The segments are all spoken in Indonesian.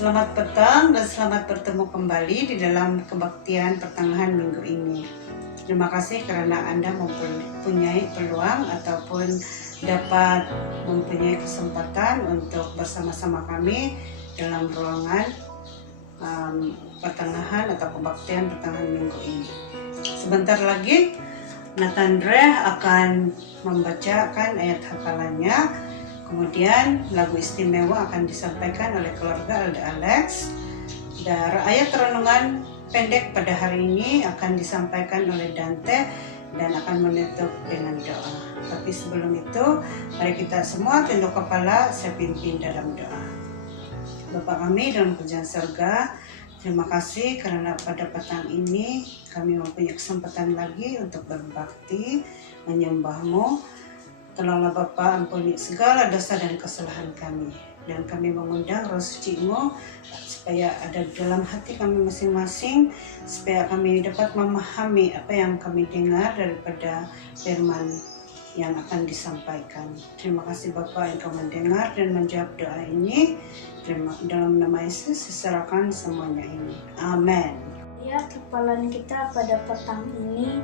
Selamat petang dan selamat bertemu kembali di dalam kebaktian pertengahan minggu ini. Terima kasih karena Anda mempunyai peluang ataupun dapat mempunyai kesempatan untuk bersama-sama kami dalam ruangan pertengahan atau kebaktian pertengahan minggu ini. Sebentar lagi Nathandre akan membacakan ayat hafalannya. Kemudian lagu istimewa akan disampaikan oleh keluarga Alda Alex. Dan ayat renungan pendek pada hari ini akan disampaikan oleh Dante dan akan menutup dengan doa. Tapi sebelum itu, mari kita semua tunduk kepala, saya pimpin dalam doa. Bapa kami dalam kerajaan surga, terima kasih karena pada petang ini kami mempunyai kesempatan lagi untuk berbakti, menyembah-Mu. Tolonglah Bapa, ampuni segala dosa dan kesalahan kami. Dan kami mengundang Roh Suci-Mu supaya ada dalam hati kami masing-masing, supaya kami dapat memahami apa yang kami dengar daripada firman yang akan disampaikan. Terima kasih Bapa, Engkau mendengar dan menjawab doa ini. Dalam nama Yesus diserahkan semuanya ini. Amin. Ayat hafalan kita pada petang ini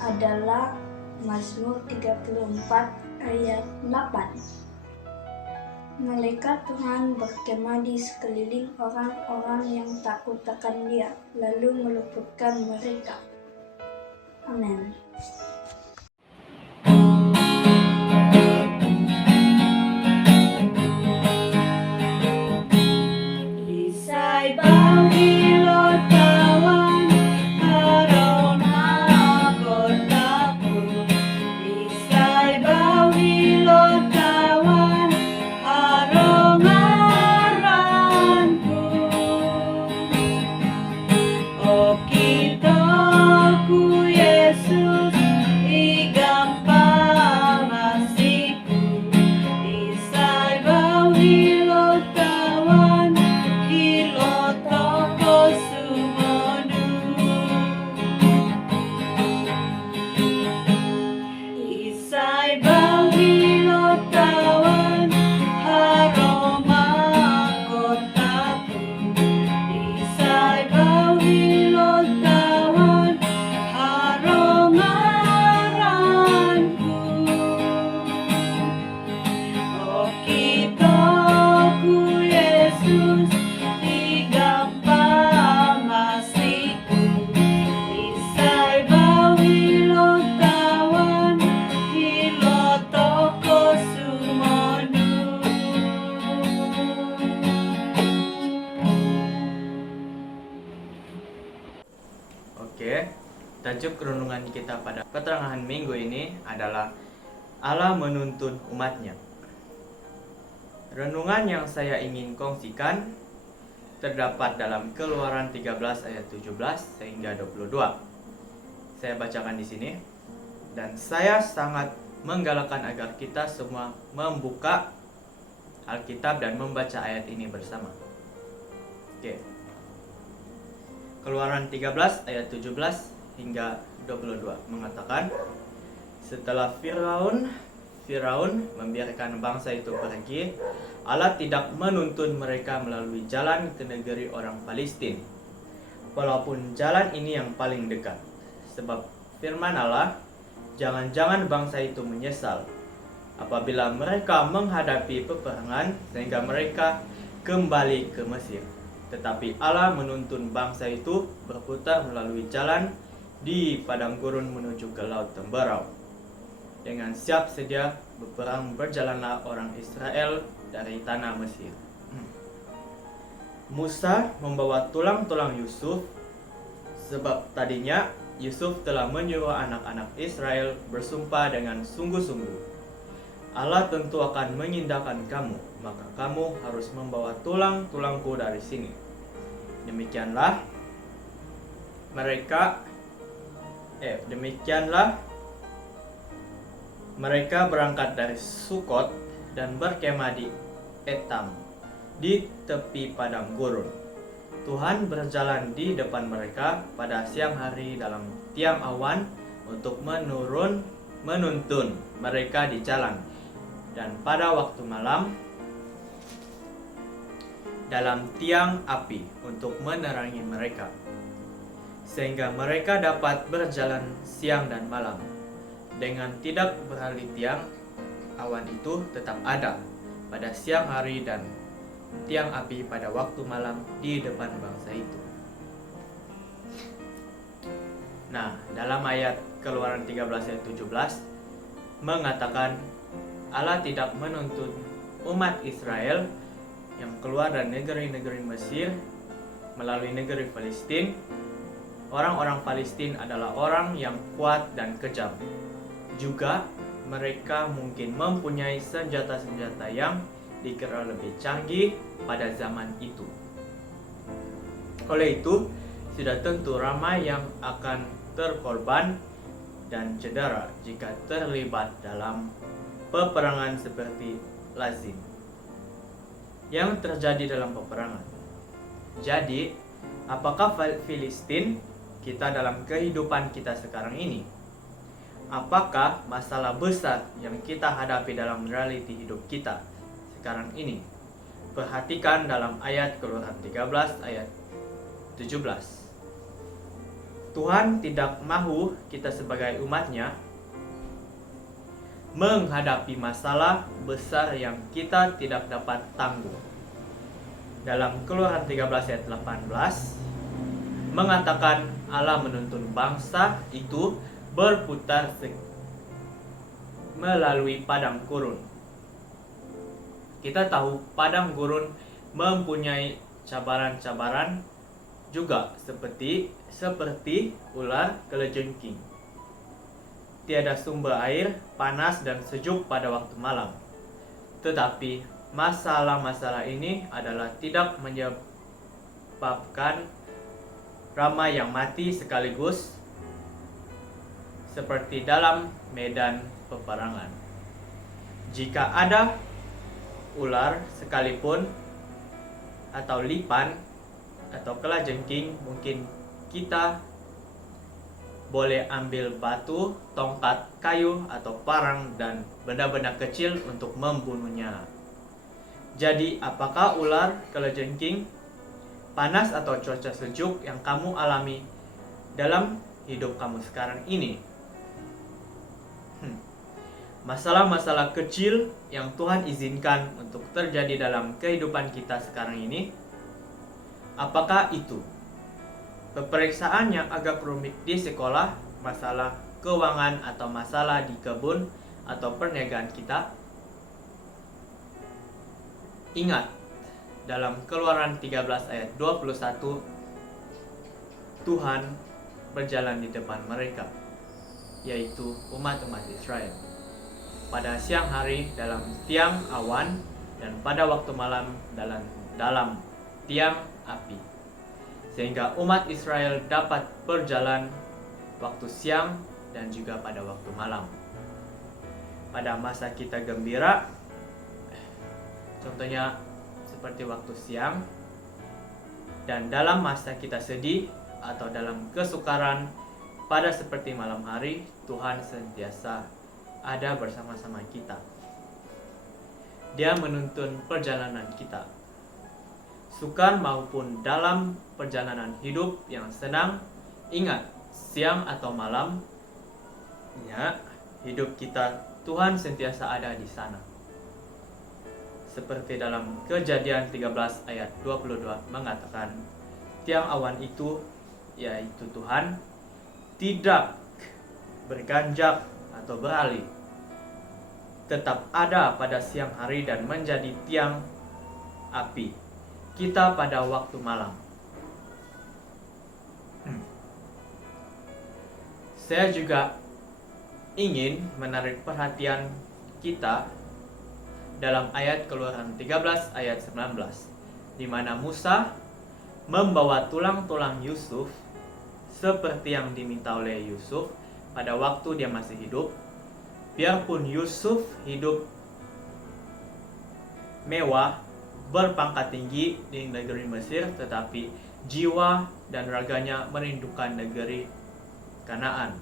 adalah Mazmur 34 ayat 8. Malaikat Tuhan berkemah di sekeliling orang-orang yang takut akan Dia, lalu meluputkan mereka. Amin. Oke, tajuk renungan kita pada pertengahan minggu ini adalah Allah menuntun umatnya. Renungan yang saya ingin kongsikan terdapat dalam Keluaran 13 ayat 17 sehingga 22. Saya bacakan di sini, dan saya sangat menggalakkan agar kita semua membuka Alkitab dan membaca ayat ini bersama. Oke. Keluaran 13 ayat 17 hingga 22 mengatakan, setelah Firaun membiarkan bangsa itu pergi, Allah tidak menuntun mereka melalui jalan ke negeri orang Palestina, walaupun jalan ini yang paling dekat. Sebab firman Allah, jangan-jangan bangsa itu menyesal apabila mereka menghadapi peperangan sehingga mereka kembali ke Mesir. Tetapi Allah menuntun bangsa itu berputar melalui jalan di padang gurun menuju ke Laut Temberau. Dengan siap sedia berperang berjalanlah orang Israel dari tanah Mesir. Musa membawa tulang-tulang Yusuf, sebab tadinya Yusuf telah menyuruh anak-anak Israel bersumpah dengan sungguh-sungguh, Allah tentu akan mengindahkan kamu, maka kamu harus membawa tulang-tulangku dari sini. Demikianlah mereka berangkat dari Sukot dan berkemah di Etam, di tepi padang gurun. Tuhan berjalan di depan mereka pada siang hari dalam tiang awan untuk menuntun mereka di jalan, dan pada waktu malam dalam tiang api untuk menerangi mereka, sehingga mereka dapat berjalan siang dan malam. Dengan tidak beralih tiang, awan itu tetap ada pada siang hari dan tiang api pada waktu malam di depan bangsa itu. Nah, dalam ayat Keluaran 13 ayat 17 mengatakan Allah tidak menuntun umat Israel yang keluar dari negeri-negeri Mesir melalui negeri Palestina. Orang-orang Palestina adalah orang yang kuat dan kejam. Juga mereka mungkin mempunyai senjata-senjata yang dikira lebih canggih pada zaman itu. Oleh itu, sudah tentu ramai yang akan terkorban dan cedera jika terlibat dalam peperangan seperti lazim yang terjadi dalam peperangan. Jadi, apakah Filistin kita dalam kehidupan kita sekarang ini? Apakah masalah besar yang kita hadapi dalam realiti hidup kita sekarang ini? Perhatikan dalam ayat Keluaran 13 ayat 17. Tuhan tidak mahu kita sebagai umatnya menghadapi masalah besar yang kita tidak dapat tanggung. Dalam Keluaran 13 ayat 18 mengatakan Allah menuntun bangsa itu berputar melalui padang gurun. Kita tahu padang gurun mempunyai cabaran-cabaran juga seperti ular kelejengking. Tiada sumber air, panas dan sejuk pada waktu malam. Tetapi masalah-masalah ini adalah tidak menyebabkan ramai yang mati sekaligus seperti dalam medan peperangan. Jika ada ular sekalipun atau lipan atau kelajengking, mungkin kita boleh ambil batu, tongkat, kayu atau parang dan benda-benda kecil untuk membunuhnya. Jadi, apakah ular, kelajengking, panas atau cuaca sejuk yang kamu alami dalam hidup kamu sekarang ini? Masalah-masalah kecil yang Tuhan izinkan untuk terjadi dalam kehidupan kita sekarang ini, apakah itu peperiksaan yang agak rumit di sekolah, masalah keuangan atau masalah di kebun atau perniagaan kita? Ingat, dalam Keluaran 13 ayat 21, Tuhan berjalan di depan mereka, yaitu umat-umat Israel, pada siang hari dalam tiang awan dan pada waktu malam dalam tiang api, sehingga umat Israel dapat berjalan waktu siang dan juga pada waktu malam. Pada masa kita gembira, contohnya seperti waktu siang, dan dalam masa kita sedih atau dalam kesukaran pada seperti malam hari, Tuhan sentiasa ada bersama-sama kita. Dia menuntun perjalanan kita, sukar maupun dalam perjalanan hidup yang senang. Ingat, siang atau malam, ya, hidup kita, Tuhan sentiasa ada di sana. Seperti dalam Kejadian 13 ayat 22 mengatakan, tiang awan itu, yaitu Tuhan, tidak berganjak atau beralih, tetap ada pada siang hari dan menjadi tiang api kita pada waktu malam. Saya juga ingin menarik perhatian kita dalam ayat Keluaran 13 ayat 19, di mana Musa membawa tulang-tulang Yusuf seperti yang diminta oleh Yusuf pada waktu dia masih hidup. Biarpun Yusuf hidup mewah, berpangkat tinggi di negeri Mesir, tetapi jiwa dan raganya merindukan negeri Kanaan.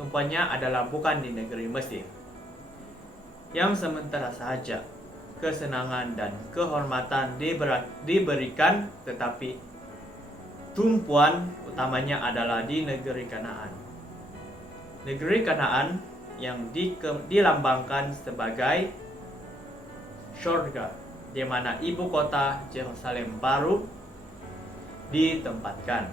Tumpahnya adalah bukan di negeri Mesir, yang sementara saja. kesenangan dan kehormatan diberikan, tetapi tumpuan utamanya adalah di negeri Kanaan. Negeri Kanaan yang dilambangkan sebagai surga, di mana ibu kota Yerusalem baru ditempatkan.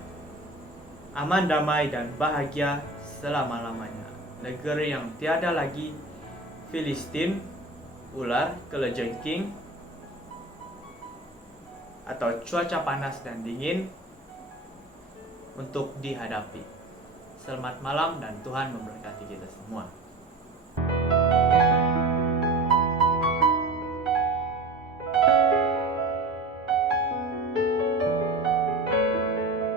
Aman, damai, dan bahagia selama-lamanya. Negeri yang tiada lagi Filistin, ular, kelejengking, atau cuaca panas dan dingin untuk dihadapi. Selamat malam dan Tuhan memberkati kita semua.